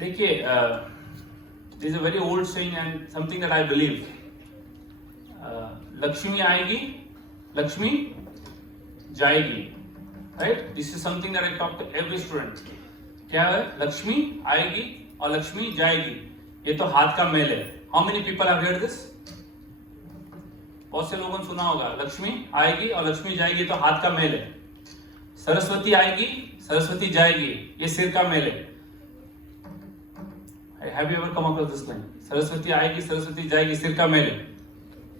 देखिए, this a very old saying and something that I believe. Lakshmi आएगी, लक्ष्मी जाएगी. Right? This is something that I talk to every student. क्या है? लक्ष्मी आएगी और लक्ष्मी जाएगी. ये तो हाथ का मेल है. How many people have heard this? बहुत से लोगों ने सुना होगा. लक्ष्मी आएगी और लक्ष्मी जाएगी, तो हाथ का मेल है. सरस्वती आएगी, सरस्वती जाएगी, ये सिर का मेल है. Have you ever come across this line? Saraswati आएगी, सरस्वती जाएगी, सिर का मेल है.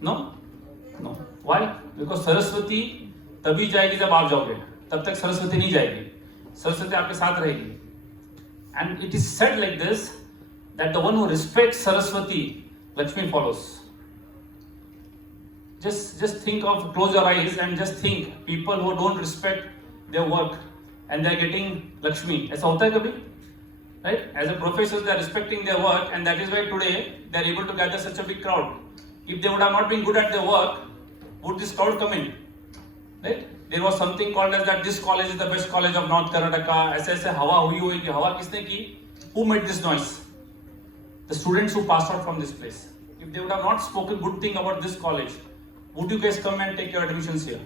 No? No. Why? Because Saraswati तभी जाएगी जब आप जाओगे. तब तक सरस्वती नहीं जाएगी. सरस्वती आपके साथ रहेगी. And it is said like this that the one who respects Saraswati, Lakshmi follows. Just think of, close your eyes and just think people who don't respect their work and they are getting Lakshmi. ऐसा होता है कभी? Right? As a professor, they are respecting their work, and that is why today they are able to gather such a big crowd. If they would have not been good at their work, would this crowd come in? Right? There was something called as that this college is the best college of North Karnataka. ऐसे हवा हुई होगी. हवा किसने की? Who made this noise? The students who passed out from this place. If they would have not spoken good thing about this college, would you guys come and take your admissions here?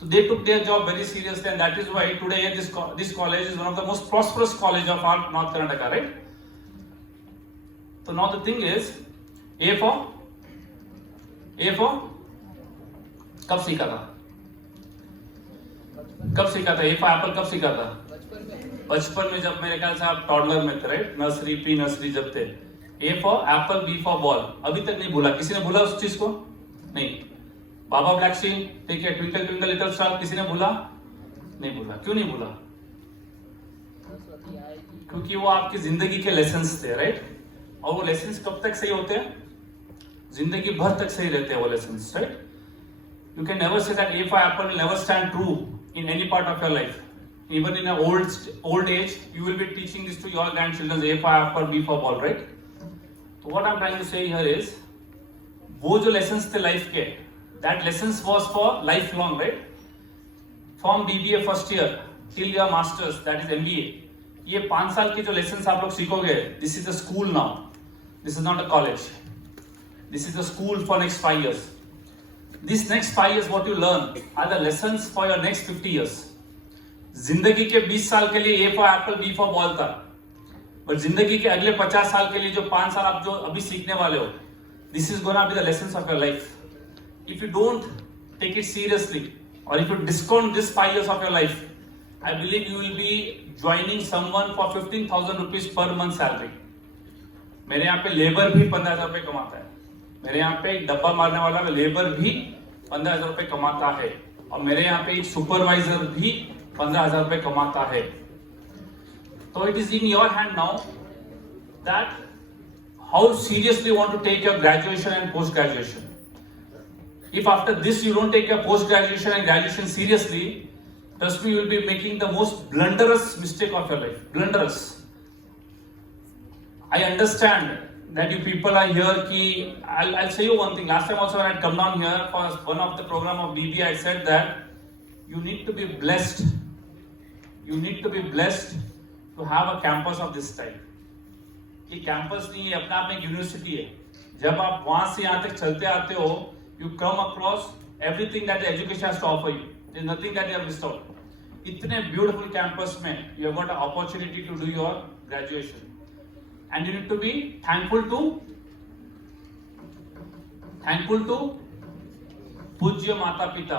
So they took their job very seriously, and that is why today this college is one of the most prosperous college of our North Karnataka, right? So now the thing is, A for कब सीखा था? कब सीखा था? A for apple कब सीखा था? बचपन में, जब मेरे ख्याल से आप टॉडलर में थे, राइट? नर्सरी, प्री नर्सरी जब थे. A for apple, B for ball. अभी तक नहीं भूला. किसी ने भूला उस चीज को? नहीं. बाबा ब्लैक सी, ठीक है, ट्विंकल ट्विंकल लिटिल स्टार, किसी ने भूला? नहीं भूला. क्यों नहीं भूला? क्योंकि वो आपकी जिंदगी के लेसन्स थे, राइट? और वो लेसन्स कब तक सही होते हैं? जिंदगी भर तक सही रहते हैं वो lessons, right? You can never say that A for apple will never stand true in any part of your life. Even in an old age, you will be teaching this to your grandchildren, A for apple, B for ball, right? So what I'm trying to say here is, वो जो lessons थे life के, that lessons was for lifelong, right? From BBA first year till your masters, that is MBA. ये 5 साल के जो lessons आप लोग सीखोगे, this is a school now. This is not a college. This is a school for next 5 years. This next 5 years what you learn are the lessons for your next 50 years. जिंदगी के 20 साल के लिए A for apple, B for ball था. पर जिंदगी के अगले 50 साल के लिए जो 5 साल आप जो अभी सीखने वाले हो, this is gonna be the lessons of your life. If you don't take it seriously, or if you discount this 5 years of your life, I believe you will be joining someone for 15,000 rupees per month salary. मेरे यहाँ पे labour भी 15,000 रुपए कमाता है. मेरे यहाँ पे एक डब्बा मारने वाला लेबर भी 15,000 रुपए कमाता है. और मेरे यहाँ पे एक सुपरवाइजर भी 15,000 रुपए कमाता है. So it is in your hand now that how seriously you want to take your graduation and post-graduation. If after this you don't take your post-graduation and graduation seriously, trust me, you will be making the most blunderous mistake of your life. Blunderous. I understand that you people are here ki, I'll say you one thing. Last time also when I had come down here for one of the program of BBA, I said that you need to be blessed. You need to be blessed to have a campus of this type. ये campus नहीं है, अपने आप में एक university है. जब आप वहां से यहाँ तक चलते आते हो, you come across everything that the education has to offer you. There's nothing that you have missed out. इतने beautiful campus में you have got an opportunity to do your graduation, and you need to be thankful to पूज्य माता पिता.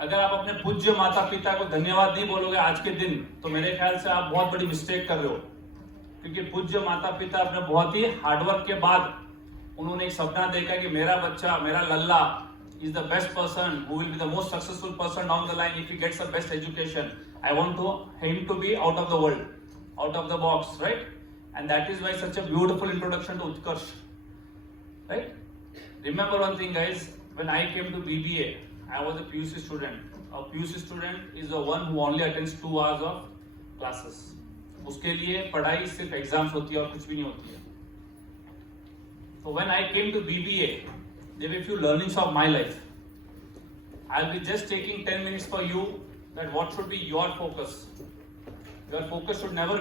अगर आप अपने पूज्य माता पिता को धन्यवाद नहीं बोलोगे आज के दिन, तो मेरे ख्याल से आप बहुत बड़ी मिस्टेक कर रहे हो. क्योंकि पूज्य माता पिता अपने बहुत ही हार्डवर्क के बाद उन्होंने एक सपना देखा कि मेरा बच्चा, मेरा लल्ला is the best person who will be the most successful person down the line if he gets the best education. I want him to be out of the world, out of the box, right? And that is why such a beautiful introduction to Utkarsh, right? Remember one thing, guys, when I came to BBA, I was a PUC student. A PUC student is the one who only attends 2 hours of classes. उसके लिए पढ़ाई सिर्फ exams होती है और कुछ भी नहीं होती है. So when I came to BBA, there were a few learnings of my life. I'll be just taking 10 minutes for you that what should be your focus. Your focus should never